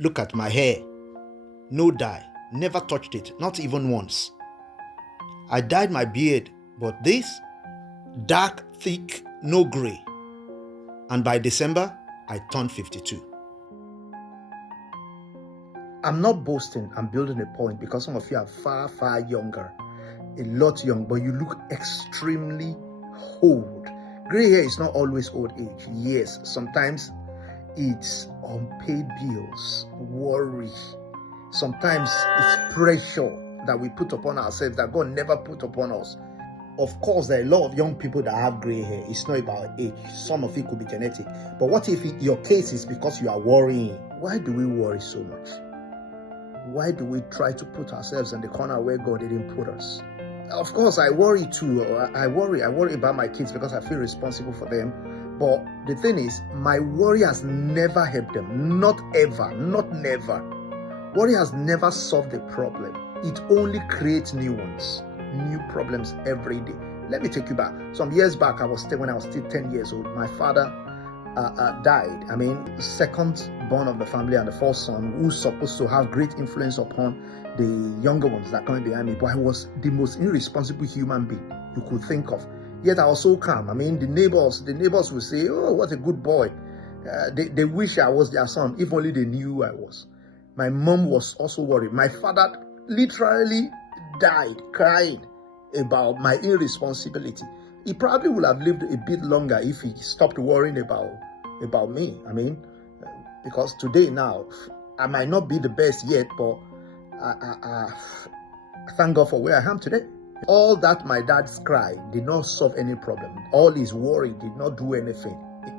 Look at my hair. No dye. Never touched it. Not even once. I dyed my beard, but this? Dark, thick, no gray. And by December, I turned 52. I'm not boasting, I'm building a point because some of you are far, far younger. A lot young, but you look extremely old. Gray hair is not always old age. Yes, sometimes it's unpaid bills, worry. Sometimes it's pressure that we put upon ourselves that God never put upon us. Of course, there are a lot of young people that have gray hair. It's not about age. Some of it could be genetic. But what if your case is because you are worrying? Why do we worry so much? Why do we try to put ourselves in the corner where God didn't put us? Of course, I worry too. I worry about my kids because I feel responsible for them. But the thing is, my worry has never helped them. Not ever. Not never. Worry has never solved the problem. It only creates new ones. New problems every day. Let me take you back. Some years back, when I was still 10 years old, my father died. I mean, second born of the family and the first son, who's supposed to have great influence upon the younger ones that come behind me. But I was the most irresponsible human being you could think of. Yet I was so calm. I mean, the neighbors would say, "Oh, what a good boy." They wish I was their son, if only they knew who I was. My mom was also worried. My father literally died crying about my irresponsibility. He probably would have lived a bit longer if he stopped worrying about me. I mean, because today now, I might not be the best yet, but I thank God for where I am today. All that my dad's cry did not solve any problem. All his worry did not do anything.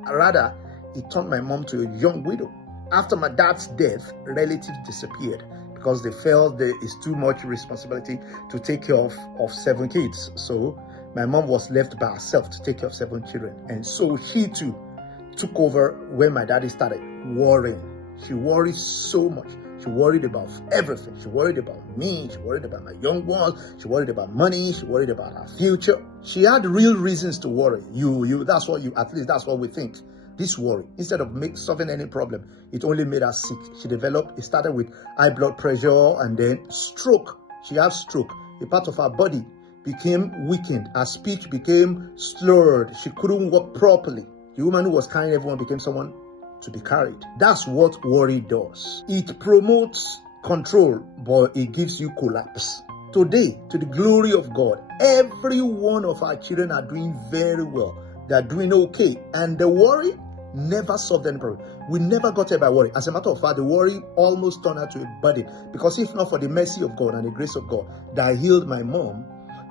Rather, it turned my mom to a young widow. After my dad's death, relatives disappeared because they felt there is too much responsibility to take care of 7 kids. So my mom was left by herself to take care of 7 children. And so she too took over when my daddy started worrying. She worried so much. She worried about everything. She worried about me. She worried about my young ones. She worried about money. She worried about her future. She had real reasons to worry. At least that's what we think. This worry, instead of solving any problem, it only made her sick. It started with high blood pressure and then stroke. She had stroke. A part of her body became weakened. Her speech became slurred. She couldn't walk properly. The woman who was carrying everyone became someone to be carried. That's what worry does. It promotes control, but it gives you collapse. Today, to the glory of God, every one of our children are doing very well. They are doing okay. And the worry never solved any problem. We never got hit by worry. As a matter of fact, the worry almost turned out to a burden. Because if not for the mercy of God and the grace of God that healed my mom,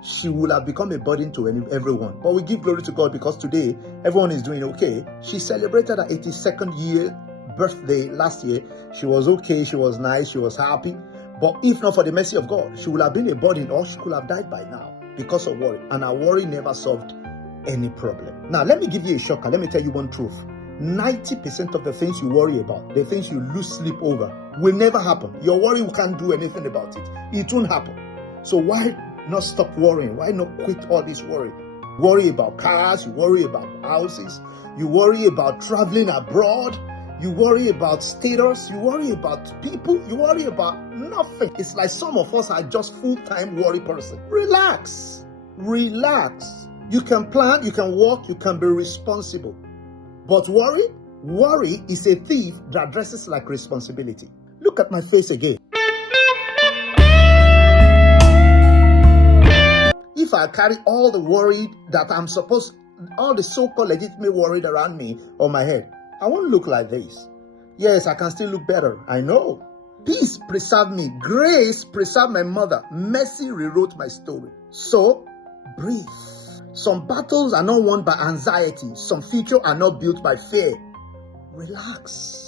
she would have become a burden to everyone. But we give glory to God because today, everyone is doing okay. She celebrated her 82nd year birthday last year. She was okay, she was nice, she was happy. But if not for the mercy of God, she would have been a burden or she could have died by now because of worry. And our worry never solved any problem. Now, let me give you a shocker. Let me tell you one truth. 90% of the things you worry about, the things you lose sleep over, will never happen. Your worry can't do anything about it. It won't happen. So why not stop worrying? Why not quit all this worry? Worry about cars, you worry about houses, you worry about traveling abroad, you worry about status, you worry about people, you worry about nothing. It's like some of us are just full-time worry person. Relax. Relax. You can plan, you can work, you can be responsible. But worry is a thief that dresses like responsibility. Look at my face again. If I carry all the worry that all the so-called legitimate worry around me on my head, I won't look like this. Yes, I can still look better. I know. Peace preserved me. Grace preserved my mother. Mercy rewrote my story. So, breathe. Some battles are not won by anxiety. Some futures are not built by fear. Relax.